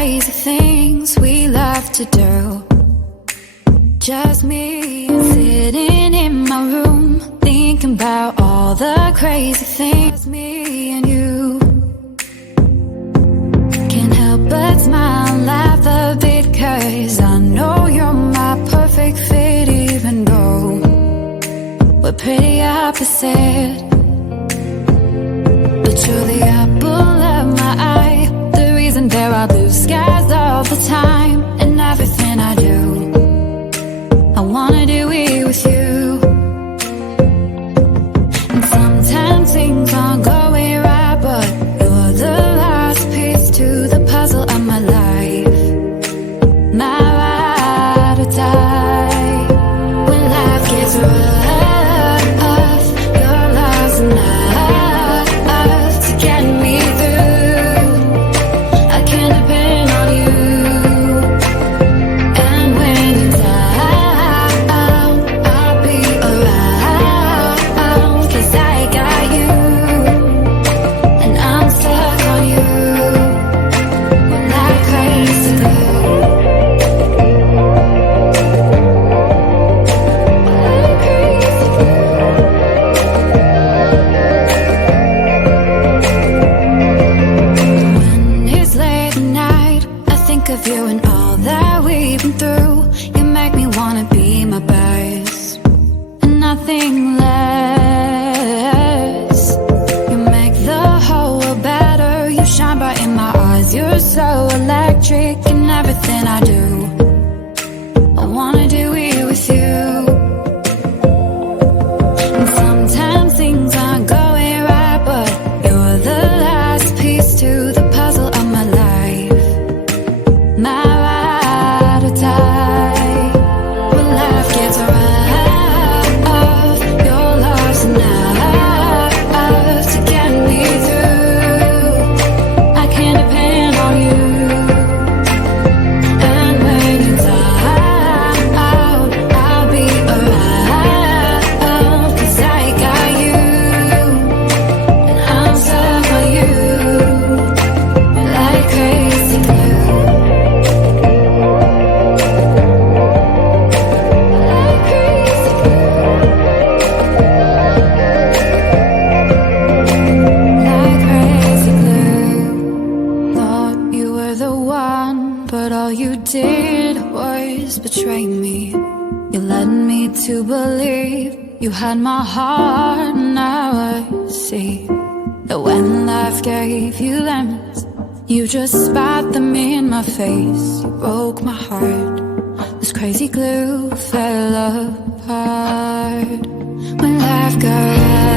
crazy things we love to do. Just me sitting in my room, thinking about all the crazy things. Me and you can't help but smile and laugh a bit, 'cause I know you're my perfect fit, even though we're pretty opposite. But you're the apple of my eye, the reason there are blue skies all the time. And everything I do, I wanna do it with you. And sometimes things aren't going right, but you're the last piece to the puzzle of my life. My ride or die. When life gets rough, your love's enough to get me through. I can depend on you. And when you're down, I'll be around, 'cause I got you. And I'm stuck on you like crazy glue. When it's late at night, I think of you and all that we've been through. You make me wanna be my best and nothing less. You make the whole world better. You shine bright in my eyes. You're so electric in everything I do. I wanna do it with you. And sometimes things aren't going right, but you're the last piece to the puzzle of my life. My ride or die. When life gets rough, your love's enough to get me through. I can depend on you. And when you're down, I'll be around, 'cause I got you. And I'm stuck on you like crazy glue. Like crazy glue. Like crazy glue. Thought you were the one, but all you did was betray me. You led me to believe you had my heart. Now I see that when life gave you lemons, you just spat them in my face. You broke my heart. This crazy glue fell apart. When life got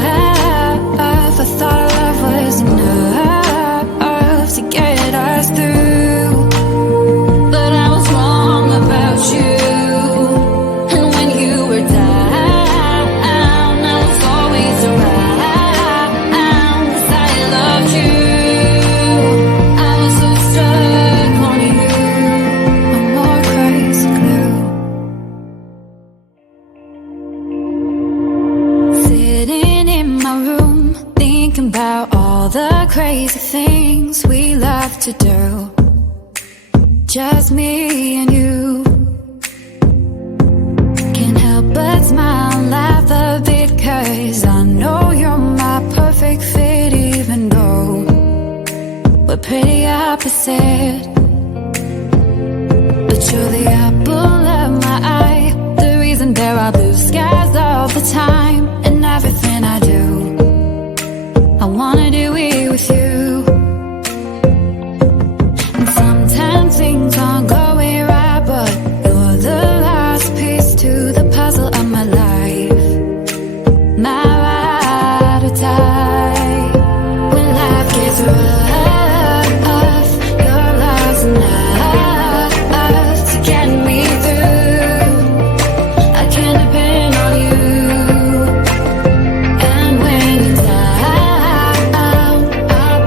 rough, I thought our love was enough to get us through. But I was wrong about you. And when you were down, I was always around, 'cause I loved you. I was so stuck on you. I'm more crazy glue. Sitting in my room, thinking about all the crazy things we love to do. Just me and you. Can't help but smile and laugh a bit, 'cause I know you're my perfect fit, even though we're pretty opposite. But you're the apple of my eye, the reason there are blue skies all the time. And everything I do, I wanna do it with you. And sometimes things aren't going right, but you're the last piece to the puzzle of my life. My ride or die. When life gets rough, your love's enough to get me through. I can depend on you. And when you're down, I'll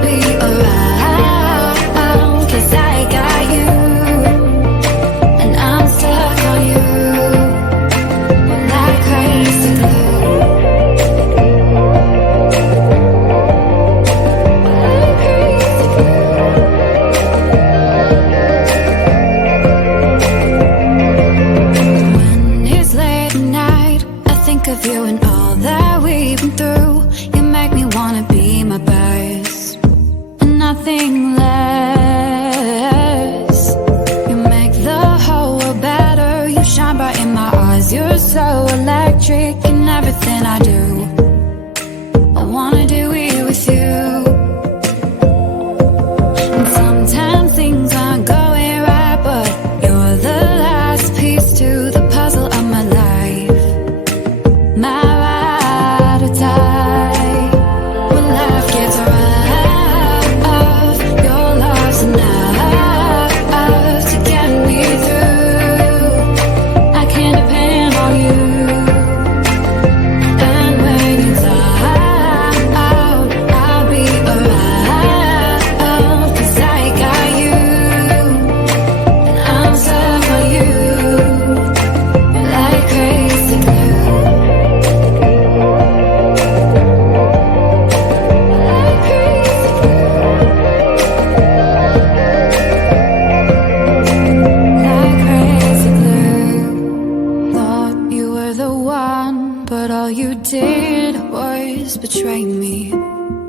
always betray me.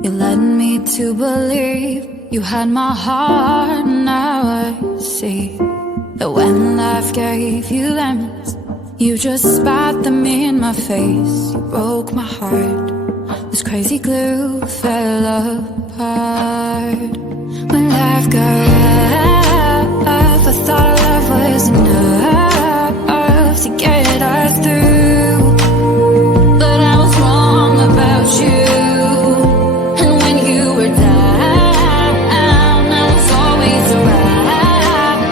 You led me to believe you had my heart. Now I see that when life gave you lemons, you just spat them in my face. You broke my heart. This crazy glue fell apart. When life got rough, I thought love was enough to get us through. But I was wrong about you. And when you were down, I was always around,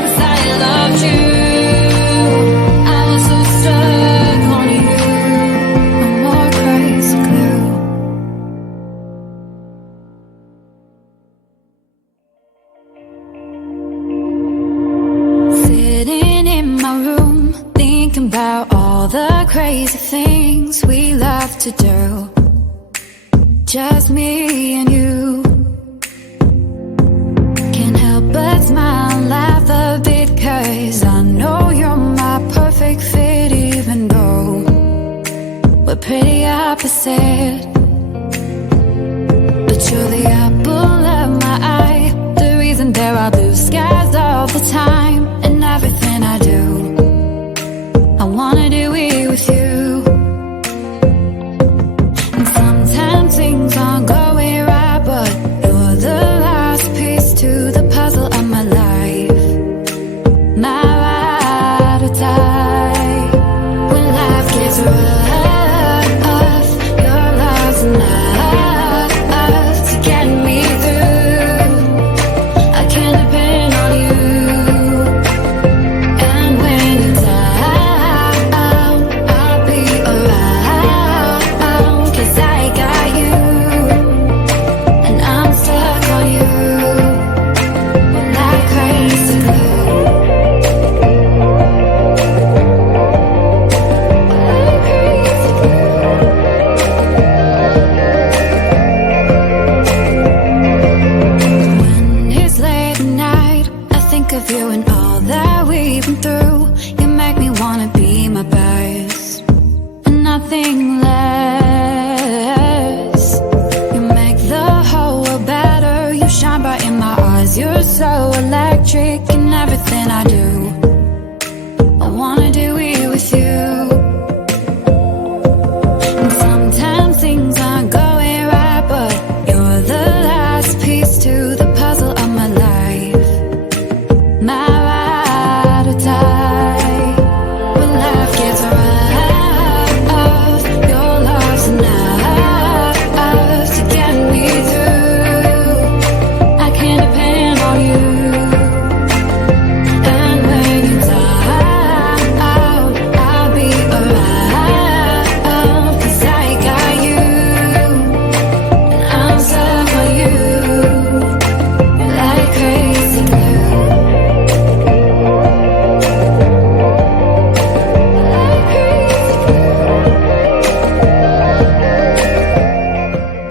'cause I loved you. I was so stuck on you. No more crazy glue. Sitting in my room, thinking about all the crazy things we love to do. Just me and you. Can't help but smile and laugh a bit, 'cause I know you're my perfect fit, even though we're pretty opposite. But you're the apple of my eye, the reason there are blue skies all the time.